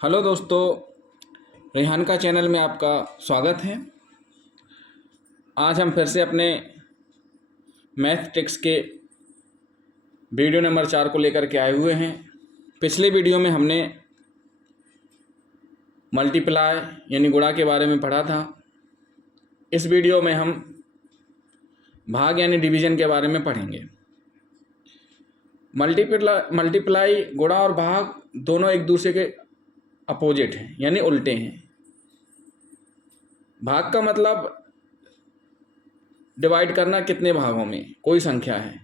Hello दोस्तों, रेहान का channel में आपका स्वागत है। आज हम फिर से अपने मैथ टेक्स्ट के वीडियो नंबर 4 को लेकर के आए हुए हैं। पिछले वीडियो में हमने मल्टीप्लाई यानी गुणा के बारे में पढ़ा था। इस वीडियो में हम भाग यानी डिवीज़न के बारे में पढ़ेंगे। मल्टीप्लाई गुणा और भाग दोनों एक दूसरे के अपोजिट हैं यानी उल्टे हैं। भाग का मतलब डिवाइड करना कितने भागों में, कोई संख्या है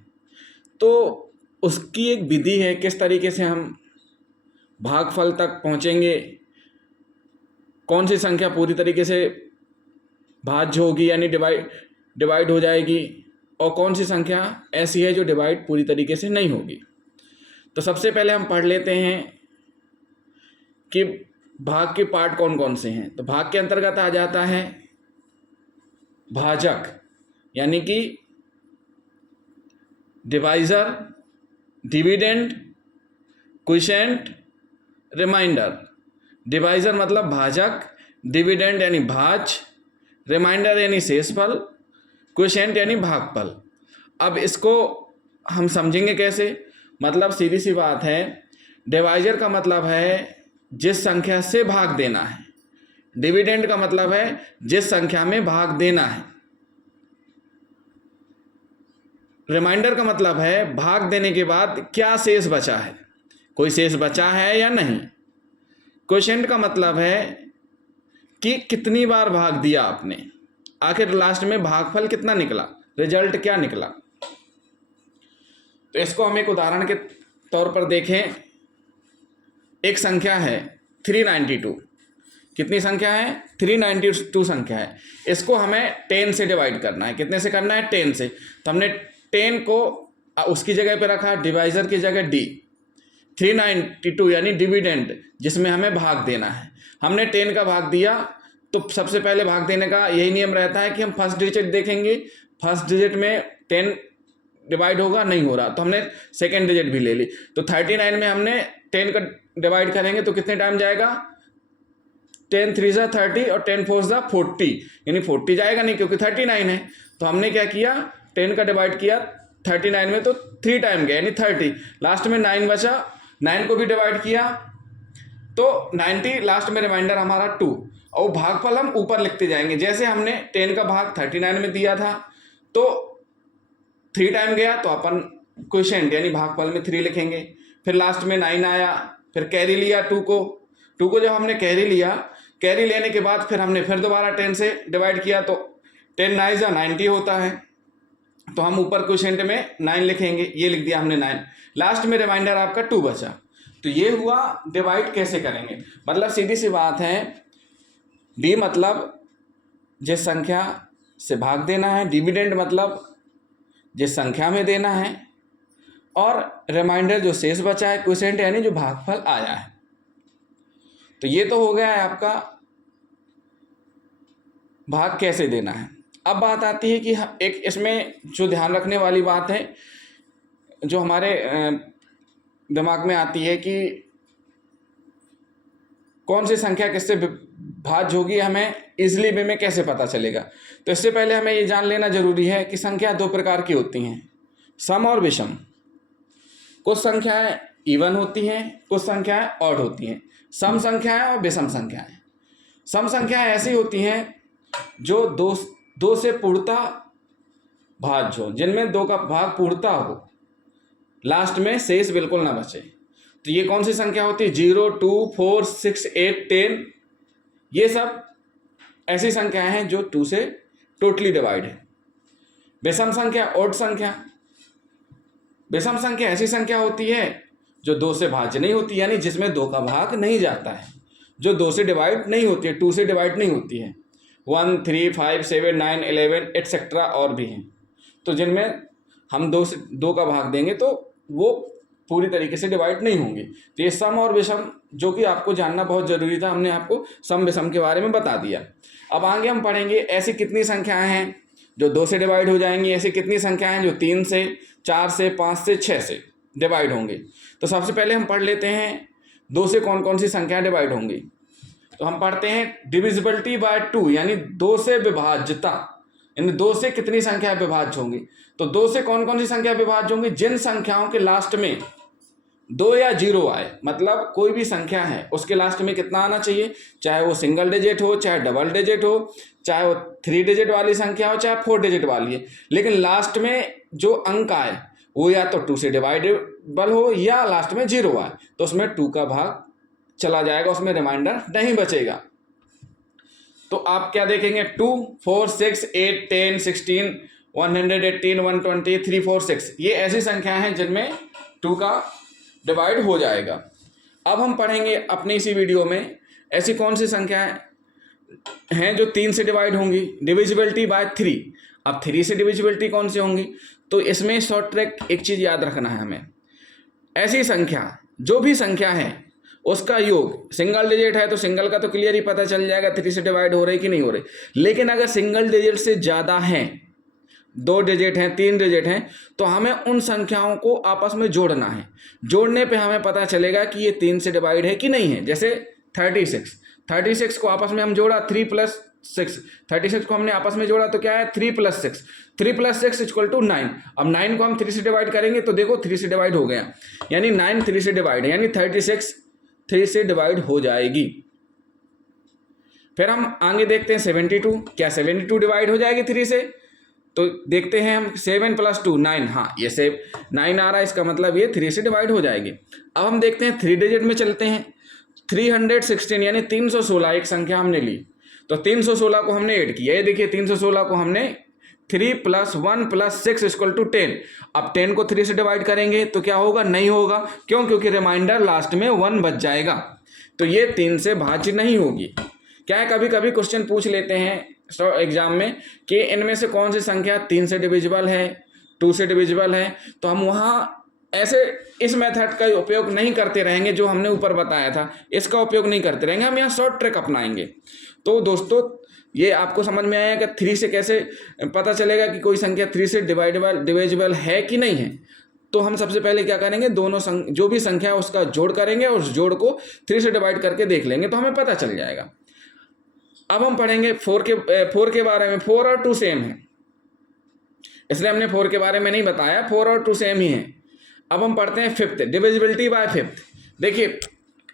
तो उसकी एक विधि है, किस तरीके से हम भागफल तक पहुंचेंगे, कौन सी संख्या पूरी तरीके से भाज्य होगी यानी डिवाइड हो जाएगी और कौन सी संख्या ऐसी है जो डिवाइड पूरी तरीके से नहीं होगी। तो सबसे पहले हम पढ़ लेते हैं कि भाग के पार्ट कौन कौन से हैं। तो भाग के अंतर्गत आ जाता है भाजक यानी कि divisor, dividend, quotient, remainder. Divisor मतलब भाजक, डिविडेंड यानी भाज्य, रिमाइंडर यानी शेषफल, क्वोशिएंट यानी भागफल। अब इसको हम समझेंगे कैसे। मतलब सीधी सी बात है, डिवाइजर का मतलब है जिस संख्या से भाग देना है, डिविडेंड का मतलब है जिस संख्या में भाग देना है, रिमाइंडर का मतलब है भाग देने के बाद क्या शेष बचा है, कोई शेष बचा है या नहीं। क्वोशिएंट का मतलब है कि कितनी बार भाग दिया आपने, आखिर लास्ट में भागफल कितना निकला, रिजल्ट क्या निकला। तो इसको हम एक उदाहरण के तौर पर देखें। एक संख्या है 392। कितनी संख्या है? 392 संख्या है। इसको हमें 10 से डिवाइड करना है। कितने से करना है? 10 से। तो हमने 10 को उसकी जगह पे रखा, डिवाइजर की जगह डी। 392 यानी डिविडेंड, जिसमें हमें भाग देना है। हमने 10 का भाग दिया तो सबसे पहले भाग देने का यही नियम रहता है कि हम फर्स्ट डिजिट देखेंगे। फर्स्ट डिजिट में 10 डिवाइड होगा, नहीं हो रहा तो हमने सेकेंड डिजिट भी ले ली। तो 39 में हमने 10 का डिवाइड करेंगे तो कितने टाइम जाएगा? 10 3 जा 30 और 10 4 जा 40 यानी 40 जाएगा नहीं क्योंकि 39 है। तो हमने क्या किया, 10 का डिवाइड किया 39 में तो 3 टाइम गया यानी 30। लास्ट में 9 बचा, 9 को भी डिवाइड किया तो 90, लास्ट में रिमाइंडर हमारा 2 और भागफल हम ऊपर लिखते जाएंगे। जैसे हमने 10 का भाग 39 में दिया था तो 3 टाइम गया तो अपन क्वोशिएंट यानी भागफल में 3 लिखेंगे। फिर लास्ट में 9 आया, फिर कैरी लिया 2 को जब हमने कैरी लिया, कैरी लेने के बाद फिर हमने फिर दोबारा 10 से डिवाइड किया तो 10 9 जा 90 होता है। तो हम ऊपर क्वोशिएंट में 9 लिखेंगे, ये लिख दिया हमने 9। लास्ट में रिमाइंडर आपका 2 बचा। तो ये हुआ डिवाइड कैसे करेंगे। मतलब सीधी सी बात है, डी मतलब जिस संख्या से भाग देना है, डिविडेंड मतलब जिस संख्या में देना है, और रिमाइंडर जो शेष बचा है, क्वोशिएंट यानी जो भागफल आया है। तो ये तो हो गया है आपका भाग कैसे देना है। अब बात आती है कि एक इसमें जो ध्यान रखने वाली बात है, जो हमारे दिमाग में आती है कि कौन सी संख्या किससे भाज्य होगी, हमें इजीली वे में कैसे पता चलेगा। तो इससे पहले हमें ये जान लेना जरूरी है कि संख्या 2 प्रकार की होती हैं, सम और विषम। कुछ संख्याएं इवन होती हैं, कुछ संख्याएं ऑड होती हैं। सम संख्याएं और विषम संख्याएं। सम संख्याएं ऐसी होती हैं जो दो से पूर्णतः भाज्य हो, जिनमें 2 का भाग पूर्णतः हो, लास्ट में शेष बिल्कुल ना बचे। तो ये कौन सी संख्या होती है? 0 2 4 6 8 10। ये सब ऐसी संख्याएं हैं जो 2 से टोटली डिवाइड है। विषम संख्या, ऑड संख्या। विषम संख्या ऐसी संख्या होती है जो 2 से भाज्य नहीं होती, यानी जिसमें 2 का भाग नहीं जाता है, जो 2 से डिवाइड नहीं होती है, 2 से डिवाइड नहीं होती है। 1 3 5 7 9 11 एटसेट्रा और भी हैं। तो जिनमें हम 2 का भाग देंगे तो वो पूरी तरीके से डिवाइड नहीं होंगे। तो ये सम और विषम जो कि आपको जानना बहुत जरूरी था, हमने आपको सम विषम के बारे में बता दिया। अब आगे हम पढ़ेंगे ऐसी कितनी संख्याएं हैं जो 2 से डिवाइड हो जाएंगी, ऐसी कितनी संख्याएं हैं जो 3 से, 4 से, 5 से, 6 से डिवाइड होंगे। तो सबसे पहले हम पढ़ लेते हैं 2 से कौन कौन सी संख्या डिवाइड होंगी? तो हम पढ़ते हैं डिविजिबिलिटी बाय 2, यानी 2 से विभाज्यता, यानी 2 से कितनी संख्या विभाज्य होंगी? तो 2 से कौन कौन सी संख्या विभाज्य होंगी? जिन संख्याओं के लास्ट में 2 या 0 आए, मतलब कोई भी संख्या है उसके लास्ट में कितना आना चाहिए, चाहे वो सिंगल डिजिट हो, चाहे डबल डिजिट हो, चाहे वो 3 डिजिट वाली संख्या हो, चाहे 4 डिजिट वाली है, लेकिन लास्ट में जो अंक आए वो या तो 2 से डिवाइडेबल हो या लास्ट में 0 आए, तो उसमें 2 का भाग चला जाएगा, उसमें रिमाइंडर नहीं बचेगा। तो आप क्या देखेंगे? 2, 4, 6, 8, 10, 16, 118, 120, 3, 4, 6, ये ऐसी संख्या हैं जिनमें 2 का डिवाइड हो जाएगा। अब हम पढ़ेंगे अपनी इसी वीडियो में ऐसी कौन सी संख्याएं हैं जो 3 से डिवाइड होंगी, डिविजिबिलिटी बाय 3। अब 3 से डिविजिबिलिटी कौन सी होंगी? तो इसमें शॉर्ट ट्रिक एक चीज़ याद रखना है हमें, ऐसी संख्या, जो भी संख्या है उसका योग सिंगल डिजिट है तो सिंगल का तो क्लियर ही पता चल जाएगा 3 से डिवाइड हो रही कि नहीं हो रही, लेकिन अगर सिंगल डिजिट से ज़्यादा हैं, 2 डिजिट हैं, 3 डिजिट हैं, तो हमें उन संख्याओं को आपस में जोड़ना है। जोड़ने पे हमें पता चलेगा कि ये 3 से डिवाइड है कि नहीं है। जैसे 36 को आपस में हम जोड़ा 3 + 6, 36 को हमने आपस में जोड़ा तो क्या है 3 + 6, 3 + 6 = 9। अब 9 को हम 3 से डिवाइड करेंगे तो देखो 3 से डिवाइड हो गया, यानी 9 3 से डिवाइड है, यानी 36 3 से डिवाइड हो जाएगी। फिर हम आगे देखते हैं 72, क्या 72 डिवाइड हो जाएगी 3 से? तो देखते हैं हम 7 + 2 9, हाँ ये 9 आ रहा है, इसका मतलब ये 3 से डिवाइड हो जाएगी। अब हम देखते हैं 3 डिजिट में चलते हैं, 316 यानी 316 एक संख्या हमने ली, तो 316 को हमने ऐड किया, ये देखिए 316 को हमने 3 + 1 + 6 = 10। अब 10 को 3 से डिवाइड करेंगे तो क्या होगा? नहीं होगा, क्यों? क्योंकि रिमाइंडर लास्ट में 1 बच जाएगा, तो ये 3 से भाज्य नहीं होगी। क्या है, कभी कभी क्वेश्चन पूछ लेते हैं एग्जाम में कि इनमें से कौन सी संख्या 3 से डिविजिबल है, 2 से डिविजिबल है, तो हम वहाँ ऐसे इस मेथड का उपयोग नहीं करते रहेंगे जो हमने ऊपर बताया था, इसका उपयोग नहीं करते रहेंगे, हम यहाँ शॉर्ट ट्रिक अपनाएंगे। तो दोस्तों ये आपको समझ में आया कि 3 से कैसे पता चलेगा कि कोई संख्या 3 से डिविजिबल है कि नहीं है। तो हम सबसे पहले क्या करेंगे, दोनों जो भी संख्या है उसका जोड़ करेंगे और उस जोड़ को 3 से डिवाइड करके देख लेंगे तो हमें पता चल जाएगा। अब हम पढ़ेंगे 4 के बारे में। 4 और 2 सेम है, इसलिए हमने 4 के बारे में नहीं बताया, 4 और 2 सेम ही है। अब हम पढ़ते हैं 5th, डिविजिबिलिटी बाय 5th। देखिए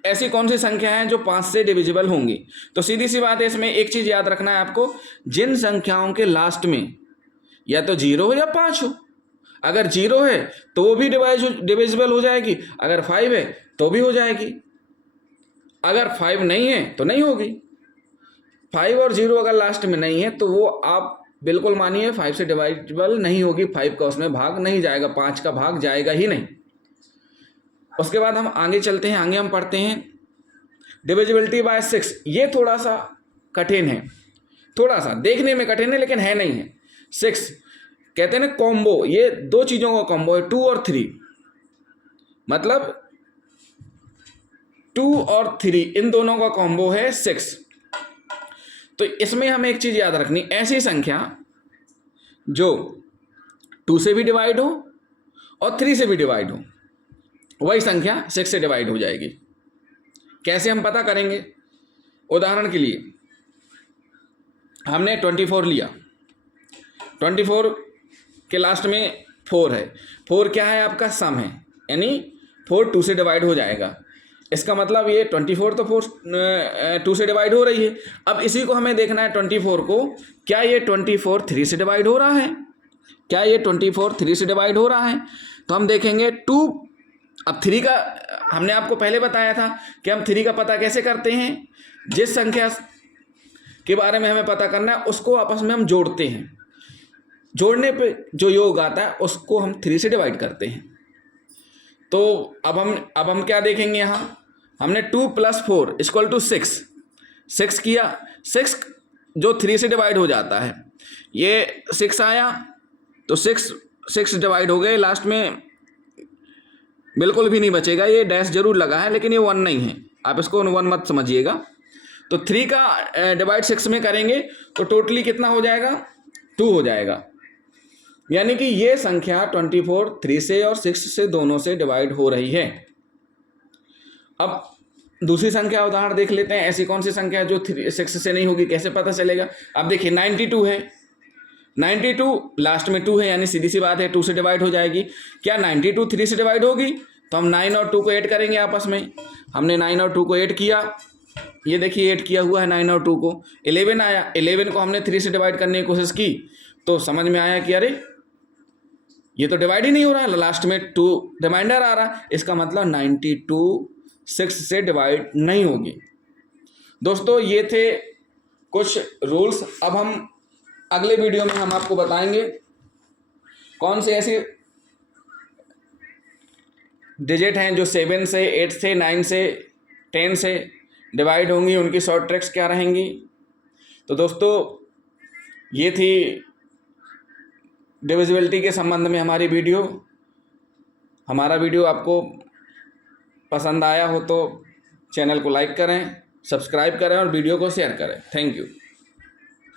ऐसी कौन सी संख्या है जो 5 से डिविजिबल होंगी? तो सीधी सी बात है, इसमें एक चीज याद रखना है आपको, जिन संख्याओं के लास्ट में या तो 0 हो या 5 हो। अगर 0 है तो वो भी डिविजिबल हो जाएगी, अगर 5 है तो भी हो जाएगी, अगर 5 नहीं है तो नहीं होगी। 5 और 0 अगर लास्ट में नहीं है तो वो आप बिल्कुल मानिए 5 से डिवाइडेबल नहीं होगी, 5 का उसमें भाग नहीं जाएगा, 5 का भाग जाएगा ही नहीं। उसके बाद हम आगे चलते हैं, आगे हम पढ़ते हैं डिविजिबिलिटी बाय 6। ये थोड़ा सा कठिन है, थोड़ा सा देखने में कठिन है लेकिन है नहीं है। 6 कहते हैं ना कॉम्बो, ये 2 चीज़ों का कॉम्बो है, 2 और 3, मतलब 2 और 3 इन दोनों का कॉम्बो है 6। तो इसमें हमें एक चीज़ याद रखनी, ऐसी संख्या जो 2 से भी डिवाइड हो और 3 से भी डिवाइड हो, वही संख्या 6 से डिवाइड हो जाएगी। कैसे हम पता करेंगे? उदाहरण के लिए हमने 24 लिया, 24 के लास्ट में 4 है, 4 क्या है आपका? सम है, यानी 4 2 से डिवाइड हो जाएगा, इसका मतलब ये 24 तो 2 से डिवाइड हो रही है। अब इसी को हमें देखना है 24 को, क्या ये 24 3 से डिवाइड हो रहा है? क्या ये 24 3 से डिवाइड हो रहा है? तो हम देखेंगे 2, अब 3 का हमने आपको पहले बताया था कि हम 3 का पता कैसे करते हैं, जिस संख्या के बारे में हमें पता करना है उसको आपस में हम जोड़ते हैं, जोड़ने पे जो योग आता है उसको हम 3 से डिवाइड करते हैं। तो अब हम क्या देखेंगे, यहाँ हमने 2 + 4 = 6 किया, 6 जो 3 से डिवाइड हो जाता है, ये 6 आया तो 6 डिवाइड हो गए, लास्ट में बिल्कुल भी नहीं बचेगा, ये डैश जरूर लगा है लेकिन ये 1 नहीं है, आप इसको 1 मत समझिएगा। तो 3 का डिवाइड 6 में करेंगे तो टोटली कितना हो जाएगा? 2 हो जाएगा, यानी कि ये संख्या 24 3 से और 6 से दोनों से डिवाइड हो रही है। अब दूसरी संख्या उदाहरण देख लेते हैं। ऐसी कौन सी संख्या है जो 6 से नहीं होगी, कैसे पता चलेगा? अब देखिए 92 है, 92 लास्ट में 2 है, यानी सीधी सी बात है 2 से डिवाइड हो जाएगी। क्या 92 3 से डिवाइड होगी? तो हम 9 और 2 को ऐड करेंगे आपस में। हमने 9 और 2 को ऐड किया, ये देखिए ऐड किया हुआ है 9 और 2 को, 11 आया। 11 को हमने 3 से डिवाइड करने की कोशिश की तो समझ में आया कि अरे ये तो डिवाइड ही नहीं हो रहा, लास्ट में 2 रिमाइंडर आ रहा। इसका मतलब 92 6 से डिवाइड नहीं होगी। दोस्तों ये थे कुछ रूल्स। अब हम अगले वीडियो में हम आपको बताएंगे कौन सी ऐसी डिजिट हैं जो 7 से 8 से 9 से 10 से डिवाइड होंगी, उनकी शॉर्ट ट्रिक्स क्या रहेंगी। तो दोस्तों ये थी डिविजिबिलिटी के संबंध में हमारी वीडियो। हमारा वीडियो आपको पसंद आया हो तो चैनल को लाइक करें, सब्सक्राइब करें और वीडियो को शेयर करें। Thank you.